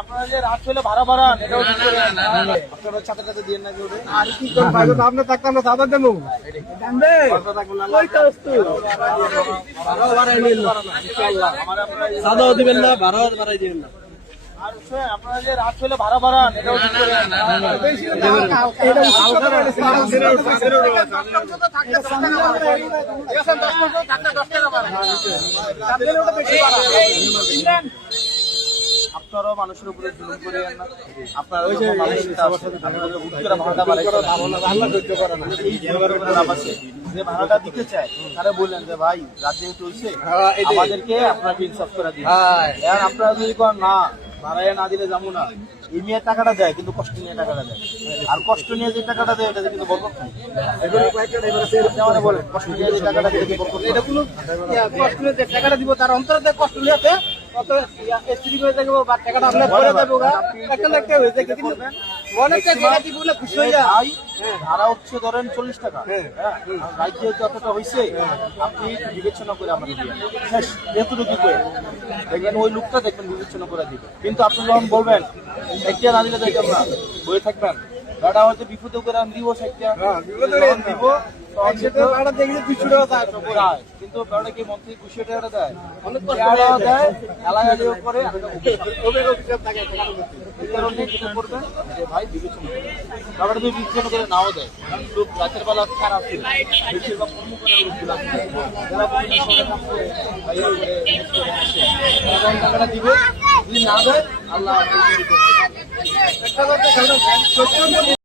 আপনারা যে রাত হলে ভাড়া বাড়ান এটাও ঠিক করে আপনারা ছাতা টাতে দিয়ে না কেউ আর কি কোন ভাই তো আপনি থাকতাম না সাদা দেবো জানবে কই তো বস্তু ভাড়া বাড়াই নিন ইনশাআল্লাহ আমার আপনারা সাদাও দিবেন না ভাড়াও বাড়াই দিবেন না আর আপনারা যে রাত হলে ভাড়া বাড়ান এটাও ঠিক করে আপনারাও মানুষের উপরে জুলুম করেন না আপনারা ভাড়াটা যে ভাড়াটা দিতে চায় তারা বললেন যে ভাই রাজ্যে চলছে আমাদেরকে আপনাকে ইনসাফ করে দিন আর আপনারা যদি করেন না ভাড়ায় না দিলে যাবো না এই নিয়ে টাকাটা দেয় কিন্তু কষ্ট নিয়ে টাকাটা দেয় আর কষ্ট নিয়ে যে টাকাটা দেয় এটা কিন্তু বরকত নাই বলেন কষ্ট নিয়ে যে টাকাটা দেয় এটা কোনো কষ্ট নিয়ে যে টাকাটা দিব তার অন্তর কষ্ট নিয়ে কত স্ত্রী হয়ে যাবো বা টাকাটা আপনার ভরে দেবো একটা একটা হয়ে যায় কিন্তু অনেকটা জায়গা দিব বলে খুশি হয়ে যায় ভাড়া হচ্ছে ধরেন 40 টাকা রাজ্যে যতটা হয়েছে আপনি বিবেচনা করে আমাকে দিবেন শেষ এতটুকু করে দেখবেন ওই লোকটা দেখবেন বিবেচনা করে দিবে কিন্তু আপনি যখন বলবেন একটা না দিলে দেখবেন না বয়ে থাকবেন গাড়া হয়তো বিপদে করে আমি দিব একটা দিব কিন্তু কি মন্ত্রী 200 টাকা দেয় অনেক দেয় এলাকালিও করে করবেন যে ভাই বিবেচনা তারপরে তুমি বিবেচনা করে নাও দেয় লোক রাতের বেলা খারাপ ছিল বেশিরভাগ টাকাটা দিবে যদি না দেয় আল্লাহ